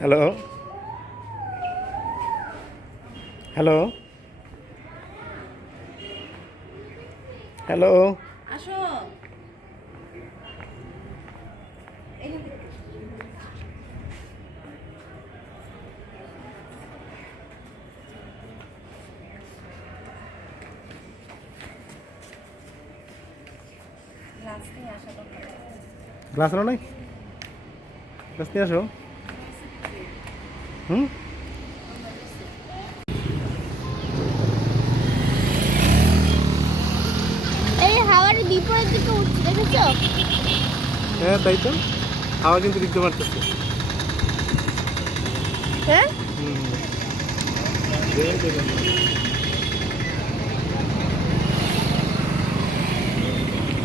Hello hello hello আসো glass আনো নাই গ্লাস নিয়ে আসো হুম এই হাওয়ার বিপরীত দিকে উঠছে দেখেছো? হ্যাঁ তাই তো হাওয়া কিন্তু দিতে পারতেছে হ্যাঁ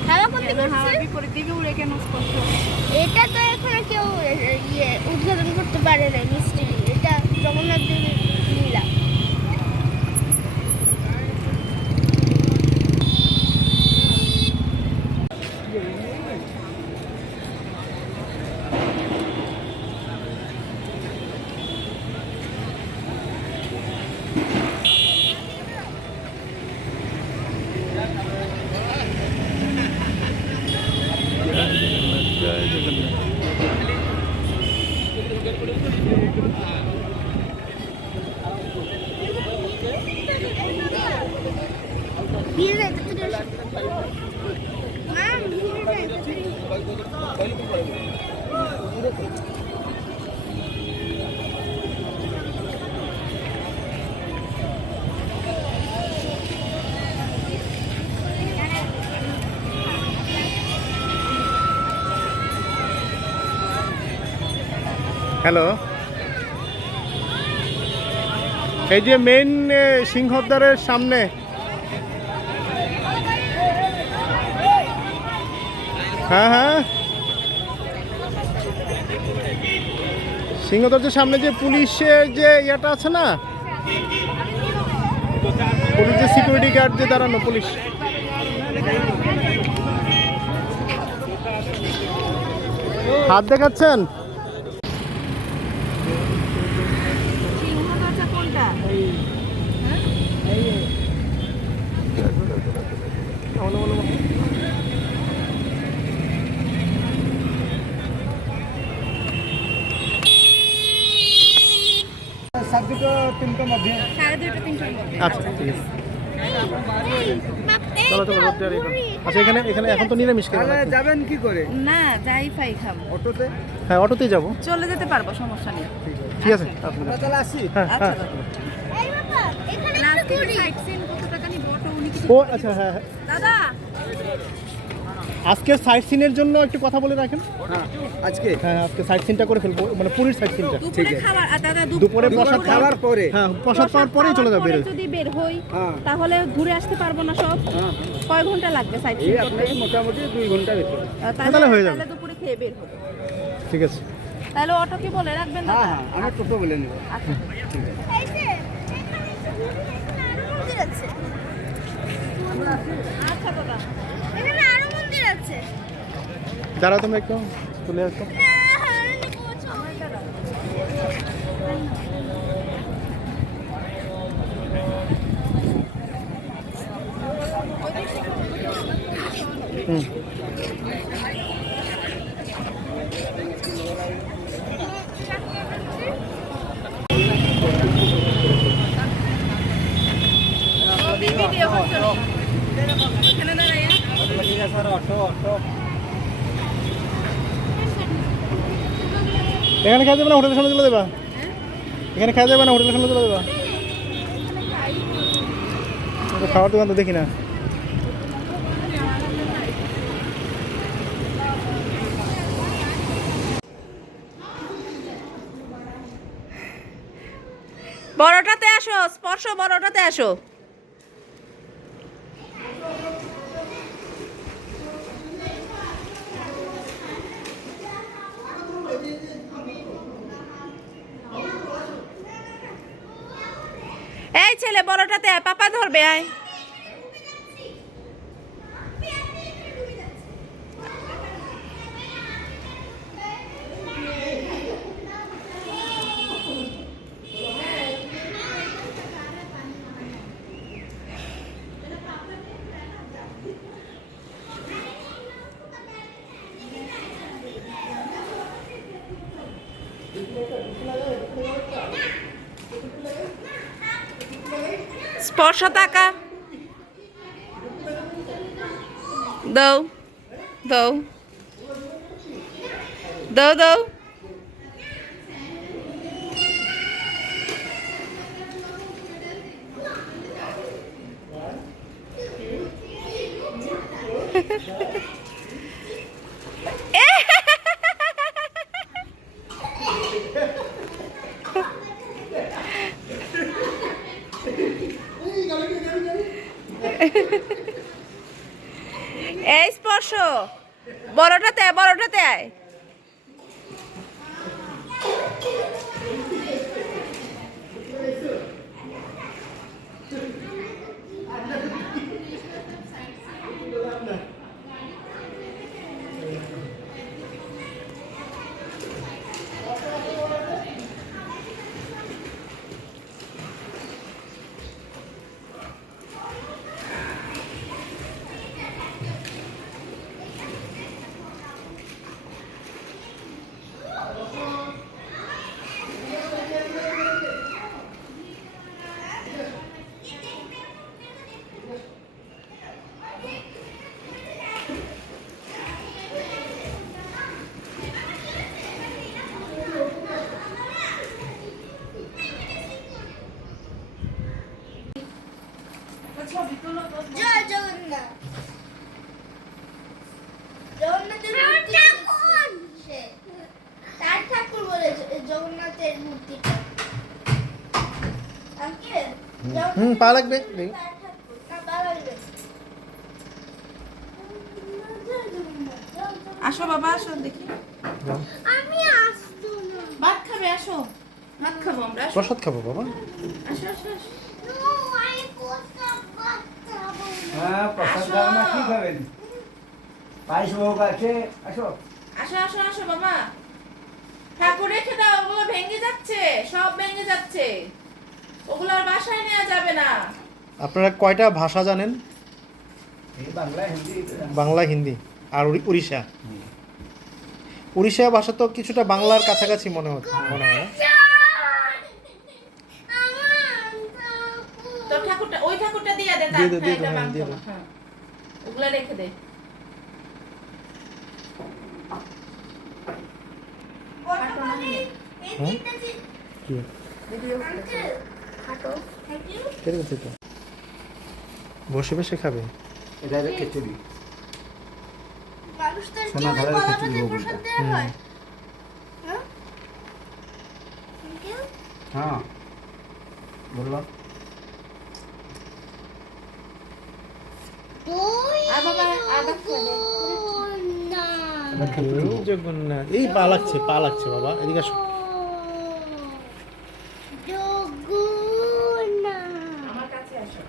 হাওয়া কোন দিকে উঠছে? বিপরীত দিকে উড়ে কেন স্পষ্ট? এটা তো এখনো কেউ উদ্ঘাটন করতে পারে না মিস্ত্রি। এটা জগন্নাথ দেবের লীলা। ভিড় নাই তো তুই ভিড় নাই তো হ্যালো এই যে মেইন সিংহদ্বারের সামনে হ্যাঁ হ্যাঁ সিংহদ্বারের সামনে যে পুলিশের যে ইয়েটা আছে না পুলিশ যে সিকিউরিটি গার্ড যে দাঁড়ানো পুলিশ হাত দেখাচ্ছেন সিংহদরজা কোনটা? সাড়ে দুটো তিনটার মধ্যে সাড়ে দুটো তিনটার মধ্যে। আচ্ছা ঠিক আছে চলো চলো রোড জারি করো। আচ্ছা এখানে এখানে এখন তো নিরামিষ খেয়ে যাবেন কি করে? না যাই ফাই খাবো, অটোতে? হ্যাঁ অটোতেই যাবো চলে যেতে পারবো, সমস্যা নেই। ঠিক আছে আপনি আমরা তাহলে আসি। হ্যাঁ আচ্ছা হ্যাঁ দাদা। এই বাবা এখানে লাস্ট সাইড সিন কত টাকা নিব? অটো উনি কি ও আচ্ছা হ্যাঁ হ্যাঁ দাদা আজকে সাইট সিনের জন্য একটু কথা বলে রাখেন হ্যাঁ, আজকে হ্যাঁ আজকে সাইট সিনটা করে ফেলবো মানে পুরীর সাইট সিনটা দুপুরে খাবার দাদা দুপুরে প্রসাদ দুপুর খাওয়ার পরে। হ্যাঁ প্রসাদ পাওয়ার পরেই চলে যাবে যদি বের হই হ্যাঁ। তাহলে ঘুরে আসতে পারবো না সব। হ্যাঁ, কয় ঘন্টা লাগবে সাইড এই সিন করতে? আপনাকে মোটামুটি 2 ঘন্টা ভেতরে। তাহলে হয়ে যাবে। তাহলে দুপুরে খেয়ে বের হবো। ঠিক আছে তাহলে অটো কি বলে রাখবেন হ্যাঁ দাদা? হ্যাঁ, আমি টোটো বলে নেব। আচ্ছা এই যে এখানে আরো মন্দির আছে। আচ্ছা দাদা এখানে আরো মন্দির আছে। দাঁড়াও তুমি একটু চলে আসো হুম ভিডিও করছো এখানে দাঁড়াইয়া এখানে খেয়ে যাবে না হোটেলের সামনে চলে দেবা এখানে খেয়ে যাবে না হোটেলের সামনে চলে দেবা খাওয়ার দোকান তো দেখি না বড়টাতে আসো, স্পর্শ বড়টাতে আসো। এই ছেলে বড়টাতে আয়, পাপা ধরবে আয়। স্পর্শ তাকা। দাও দাও দাও দাও। এই স্পর্শ বড়টাতে বড়টাতে আয়। জয় জগন্নাথ। জগন্নাথের মূর্তি সে তার ঠাকুর বলেছে জগন্নাথের মূর্তিটা। আঙ্কেল পা লাগবে তার ঠাকুর না পা লাগবে। জয় জগন্নাথ, জয় জগন্নাথ। আসো বাবা আসো দেখি। আমি আসতো না। ভাত খাবে আসো। ভাত খাবো আমরা। আসো প্রসাদ খাবো বাবা। আসো আসো আসো। No, I কোথাও খাবো না। হ্যাঁ প্রসাদ দাও না কি খাবেন? পায়েস ভোগ আছে, আসো। আসো আসো আসো বাবা। ঠাকুর রেখে দাও, ওগুলো ভেঙে যাচ্ছে, সব ভেঙে যাচ্ছে। ওগুলো আর বাসায় নেওয়া যাবে না। আপনারা কয়টা ভাষা জানেন? এই বাংলা হিন্দি বাংলা, হিন্দি আর উড়িষ্যা। উড়িষ্যা ভাষা তো কিছুটা বাংলার কাছাকাছি মনে হয় না? তোর ঠাকুরটা ওই ঠাকুরটা দিয়ে দে। দিয়ে দে, দিয়ে দে, এটা হ্যাঁ, বাংলা দিয়ে দে। হ্যাঁ। ওগুলা রেখে দে। হ্যাঁ কি কেটে গেছে তো? বসে বসে খাবে? এটা হচ্ছে খিচুড়ি। মানুষদের কি সোনা ওই ধারার কলাটাতে খিচুড়ি প্রসাদ বলতে। দেওয়া হয়? হ্যাঁ? আঙ্কেল? হ্যাঁ বললো আর বাবা আদা খেয়ে দে। এটা খিচুড়ি ভোগ। জগন্নাথ, এই পা লাগছে বাবা, এদিকে আসো। আমার কাছে আসো।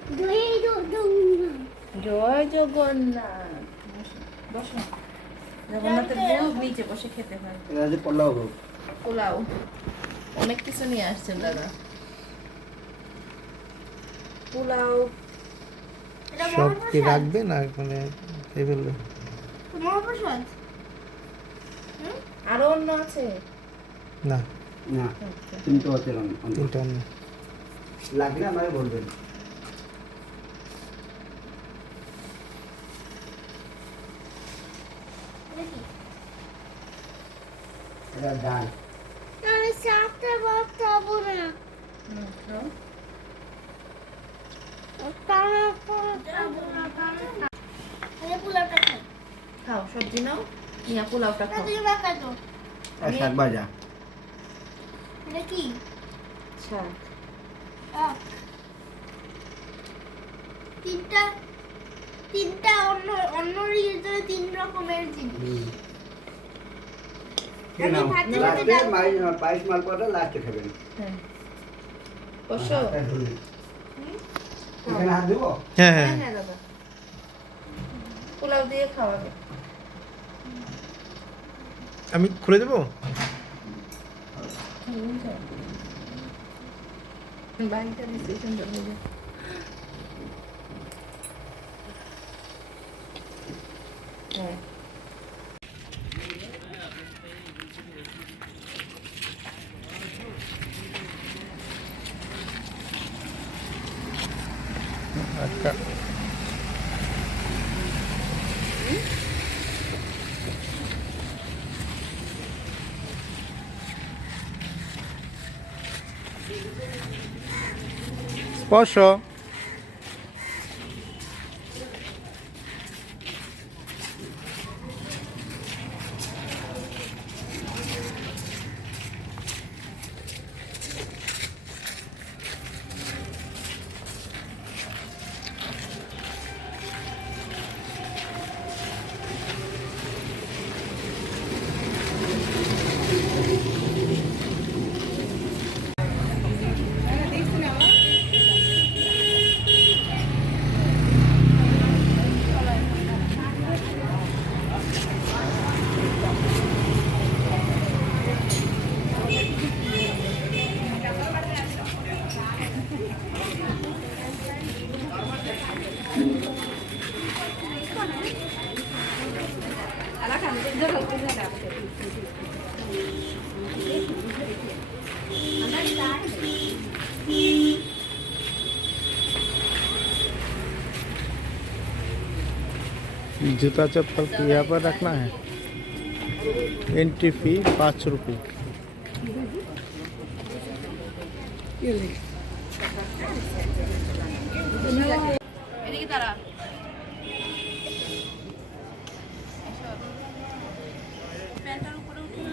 জগন্নাথ। জয় জগন্নাথ। বসো। জগন্নাথের ভোগ নিচে বসে খেতে হয়। এটা হচ্ছে পোলাও ভোগ। পোলাও অনেক কিছু নিয়ে আসছেন দাদা। পোলাও এটা সব কি মহাপ্রসাদ? রাখবে না মানে এই ফেলবে? মহাপ্রসাদ? আরো অন্য আছে। না, না কিন্তু হচ্ছে তিনটা অন্য। লাগলে আমাকে বলবেন। এটা কি? এটা ডাল। আমি সাথে ভাত খাবো না। খাও। টানা করে খাবো না, টানা খা। এই পোলাওটা খাই। খাও সবজি নাও, নিয়া পোলাওটা না, খাও। তুমি ভাত খাও তো। আর শাক ভাজা। এটা কি? শাক। শাক। তিনটা অন্য রিজনে 3 রকমের জিনিস। খেয়ে নাও। ভাতের সাথে লাস্টে ডাল পায়েস মালপোয়াটা লাস্টে খাবেন। হ্যাঁ বসো। হাতটা ধুয়ে। এখানে হাত দেবো? হ্যাঁ হ্যাঁ হ্যাঁ হ্যাঁ দাদা, পোলাও দিয়ে খাওয়াবে। আমি খুলে দেবো। বাড়িটা দিতে সুন্দর হয়ে যায়। হ্যাঁ টাকা। স্পর্শ। जूता चप्पल को यहाँ पर रखना है। एंट्री फी 5 रुपये। এদিকে তারা প্যান্টার উপরে উঠে না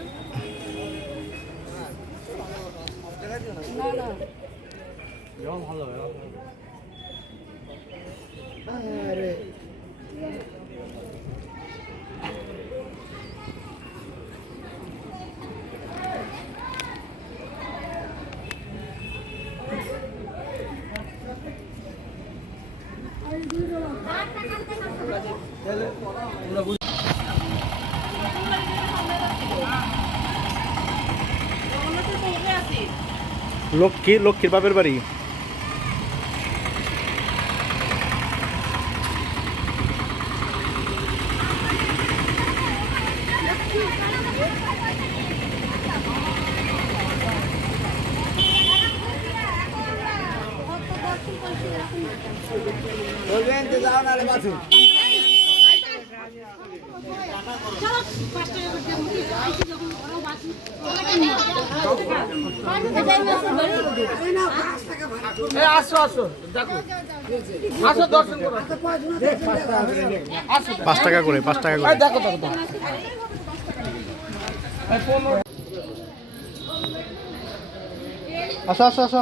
লক্ষ্মীর বাপের বাড়ি। বলবেন তো যাও নাহলে বাথরুম। আসো আসো দেখো আসো দর্শন করো। 5 টাকা করে, 5 টাকা করে। দেখো দেখো দেখো। আসো আসো আসো।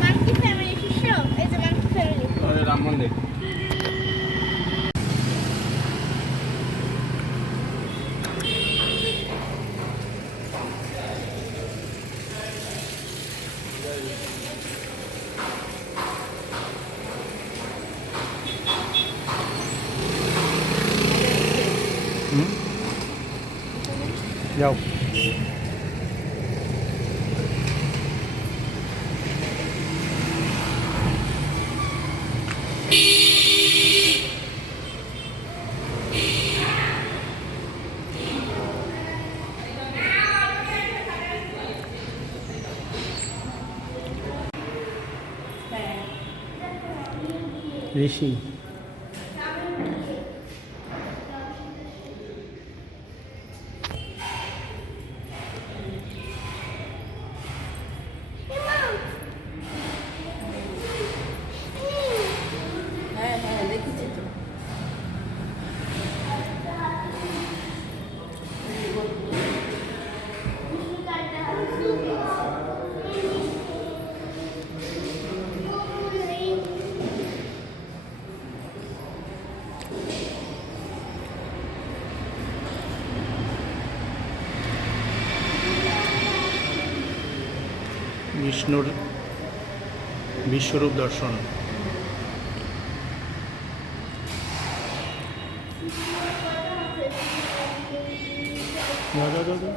মাঙ্কি ফ্যামিলি শিষ্য এই যে মাঙ্কি ফ্যামিলি রাম মন্দির। যাও। ঋষি। হ্যাঁ হ্যাঁ দেখেছি তো বিষ্ণুর বিশ্বরূপ দর্শন। যাও যাও যাও যাও।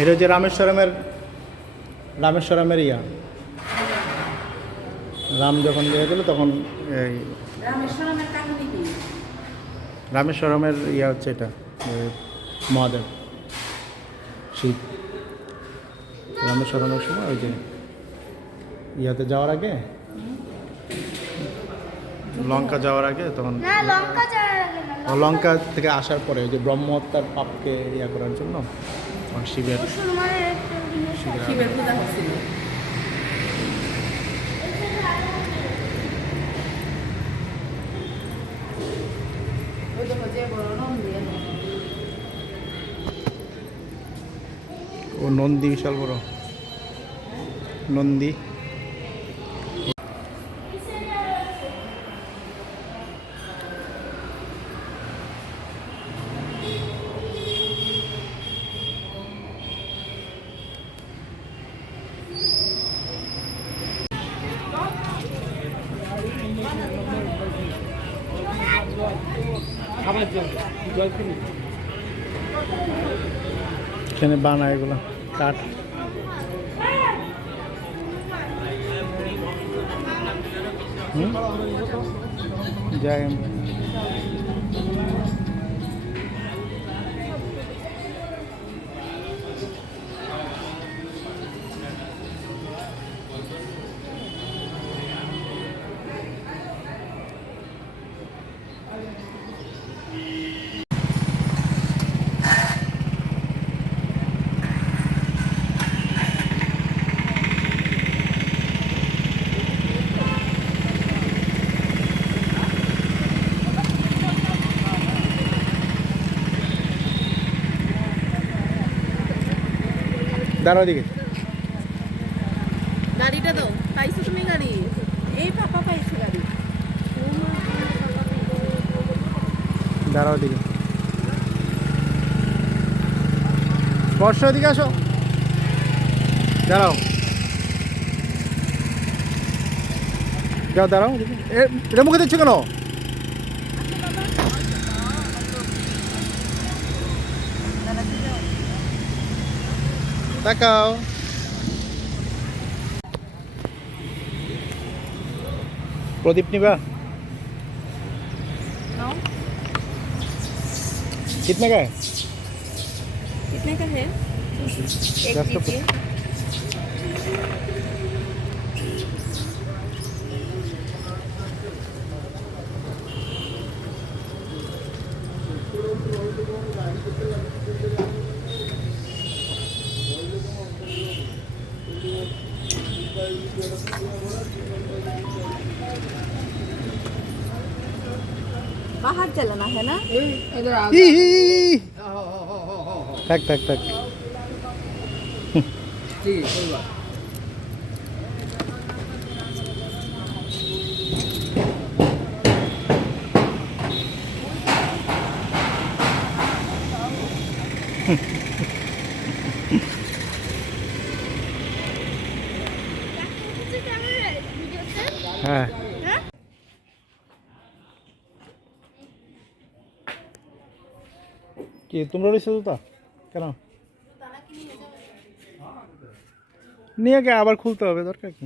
এটা হচ্ছে রামেশ্বরমের ইয়া। রাম যখন বিয়ে দিল তখন এই রামেশ্বরমের কাহিনী কি? রামেশ্বরমের ইয়া হচ্ছে এটা, মহাদেব শিব। রামেশ্বরমের সময় ওই যে ইয়াতে যাওয়ার আগে, লঙ্কা যাওয়ার আগে তখন, না লঙ্কা যাওয়ার আগে না, লঙ্কা থেকে আসার পরে ওই যে ব্রহ্ম হত্যার পাপকে ইয়া করার জন্য তখন শিবের মুসলমানের একটা জিনিস আছে। শিবের পূজা হচ্ছিল। ওই দেখো যে বড় নন্দী। ও নন্দী, বিশাল বড় নন্দী। এখানে বানায় এগুলো কাঠ। যাই আমরা। দাঁড়াও দিকে, গাড়িটা দাও, পাইছো তুমি গাড়ি? এই পাপা পাইছে গাড়ি। দাঁড়াও দিকে, স্পর্শ দিকে আসো, দাঁড়াও, যাও দাঁড়াও। এটা মুখে দিচ্ছ কেন? তাকাও। প্রদীপ নিবা? नाउ कितने का है? कितने का है? एक 10 रुपये। लीजिए। बाहर चलना है ना? ই, ই, ই। থাক থাক থাক। হ্যাঁ কি তোমরা রয়েছে জুতা কেন নিয়ে গিয়ে আবার খুলতে হবে, দরকার কি?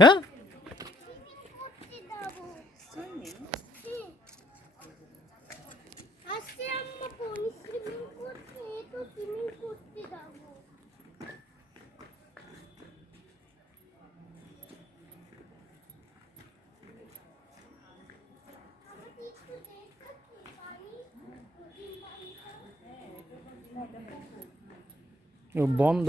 হ্যাঁ আজকে আমরা পরিশ্রম করতে তো সুইমিং করতে যাবো। ও বন্ধ।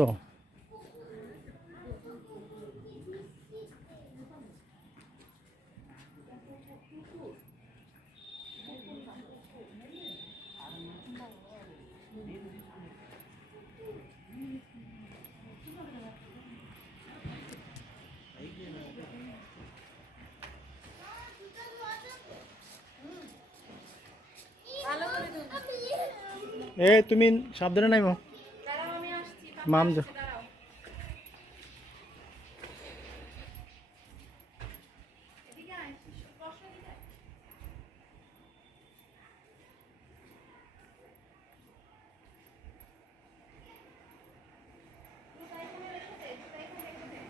এ তুমি সাবধানে নাইমো। দাঁড়াও আমি আসছি। মাম পাপা যা। আসছে, দাঁড়াও। এদিকে আয়, স্পর্শ এদিকে আয়। জুতা এখানে রেখে দে, জুতা এখানে রেখে দে।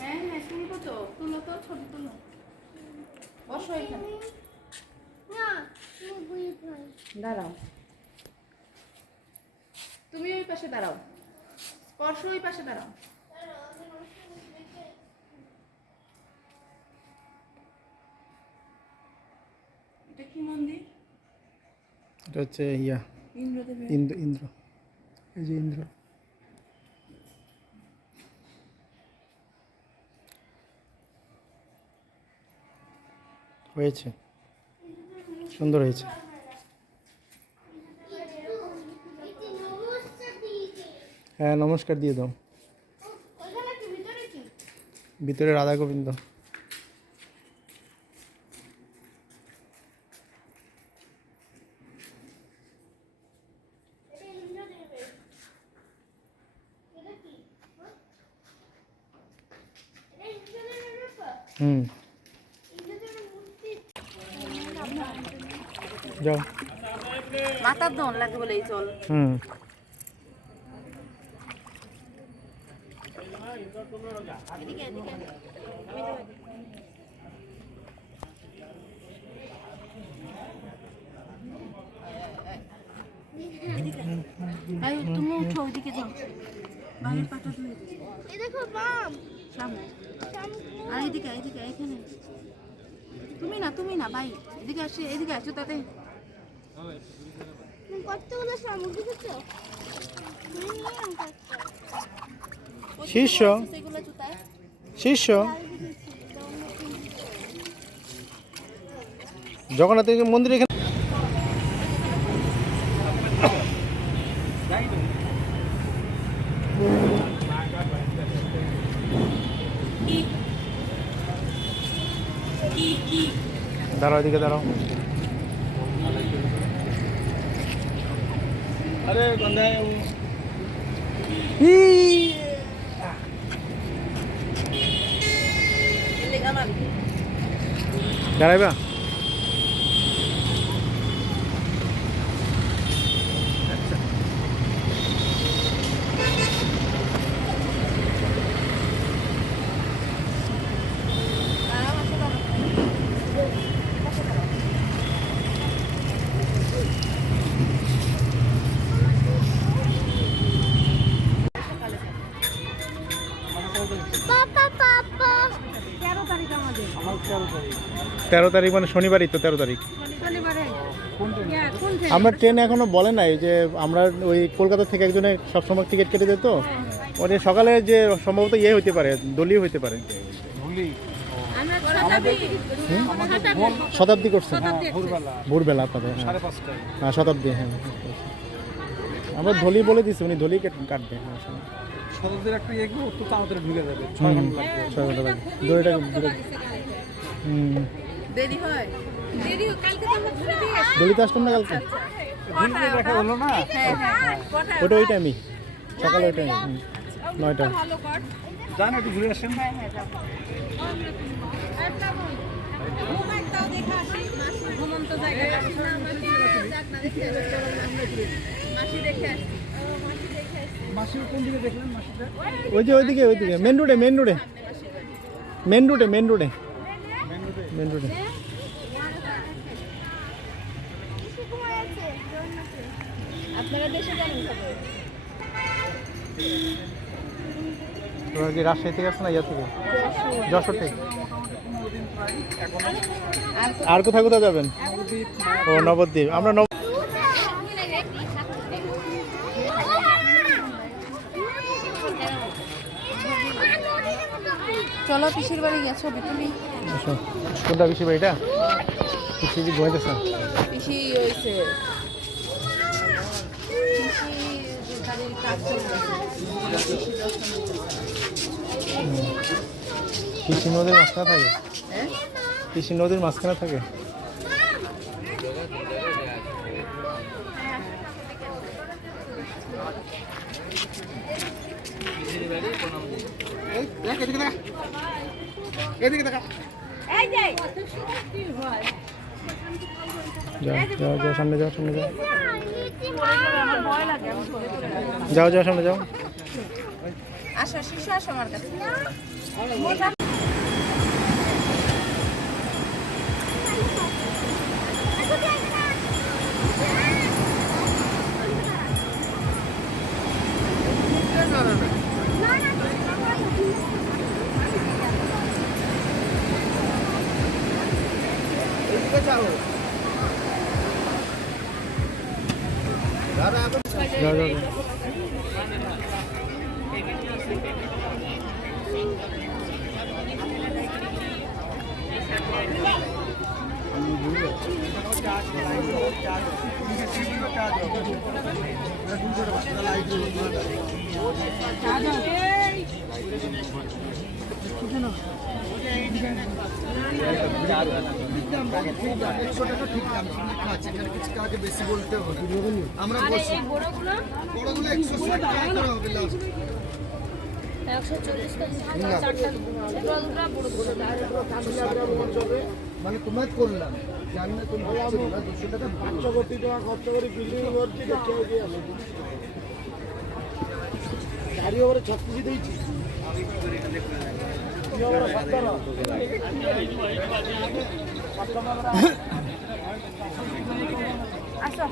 হ্যাঁ হ্যাঁ তুলবো তো, তুলো তো, ছবি তুলো। বসো এখানে, দাঁড়াও। তুমি ওই পাশে দাঁড়াও, স্পর্শ ওই পাশে দাঁড়াও। এটা কি মন্দির? এটা হচ্ছে ইয়া ইন্দ্রদেবের। ইন্দ্র ইন্দ্র এই যে ইন্দ্র। হয়েছে, সুন্দর হয়েছে। হ্যাঁ নমস্কার দিয়ে দাও। ভিতরে রাধা গোবিন্দ। হুম যাও। মাথার দোন লাগে বলেই চল। হুম এদিকে এদিকে আমি যাবো এদিকে। এই তুমি উঠো ওইদিকে যাও, বাইরের পাটা ধুয়ে দিচ্ছি। এই দেখো মাম, সামনে আর এদিকে এদিকে এখানে। তুমি না ভাই, এদিকে আসে, এদিকে আসো তাতে। তুমি কতগুলো শামুক দেখেছো? তুমি নিয়ে আনতে শিষ্য সেগুলো জুতায়। শিষ্য জগন্নাথ মন্দির এখানে। দাঁড়াও এদিকে দাঁড়াও। अरे बंदा है वो দাঁড়াইবা। পাপা পাপা 13 তারিখ আমাদের। 13 তারিখ মানে শনিবারই তো 13 তারিখ। শনিবারে কোন আমরা ট্রেন এখনো বলে নাই যে আমরা ওই কলকাতা থেকে একজনে সবসময় টিকিট কেটে দিত। ওটা সকালে যে সম্ভবত ইয়ে হইতে পারে, দলীয় হইতে পারে। আমরা শতাব্দী শতাব্দী করছে भोरबेला ভোরবেলা আপনাদের। হ্যাঁ 5:30 হ্যাঁ শতাব্দী। হ্যাঁ আমরা ধলি বলে দিচ্ছি, উনি ধলি কাটবে। শতাব্দীর একটা ইয়ে কি তো তাড়াতাড়ি ঢুকে যাবে 6 ঘন্টা লাগবে 6 ঘন্টা লাগবে। দড়িটা দেরি হয়, দেরি হয়। কালকে তো আমরা ঘুরে দিয়ে আসি। দলিতে আসলাম না কালকে। ঢুকে দেখা হলো না হ্যাঁ হ্যাঁ কটা? ওটা ওই টাইমই, সকালে ওই টাইম 9টা। ভালো কর। জান একটু ঘুরে আসেন হ্যাঁ হ্যাঁ যাবো। একটা মোবাইলটাও দেখে আসি, ঘুমন্ত জায়গাটা। মাসি দেখে আসি। মাসি কোন দিকে দেখলেন মাসিটা ওই যে ওইদিকে মেন রোডে মেন রোডে। আপনারা দেশে যাবেন কবে? তোরা কি রাজশাহী থেকে আসছো না ইয়া থেকে? যশোর থেকে। আর কোথায় কোথায় যাবেন? ও নবদ্বীপ। আমরা চলো পিসির বাড়ি গিয়ে ছবি তুলি। কোনটা বেশি ভাই? এটা পিসি ঘুমাইতেছে। পিসি হয়েছে কৃষি নদীর মাঝখানে থাকে, হ্যাঁ কৃষি নদীর মাঝখানে থাকে। যাও যাও যাও, সামনে যাও, সামনে যাও, যাও যাও, সামনে যাও। আসো শিশু আসো আমার কাছে যাও যাও যাও। বেশি বলতে হবে আমরা বলছি বড়গুলো 160 টাকা করে হবে লাস্ট 140 মানে তোমার করলাম জানি না তুমি 200 টাকা খরচ করে বিল্ডিং করছি দেখে আসে গাড়ি ওরে 36 দিয়েছি আসো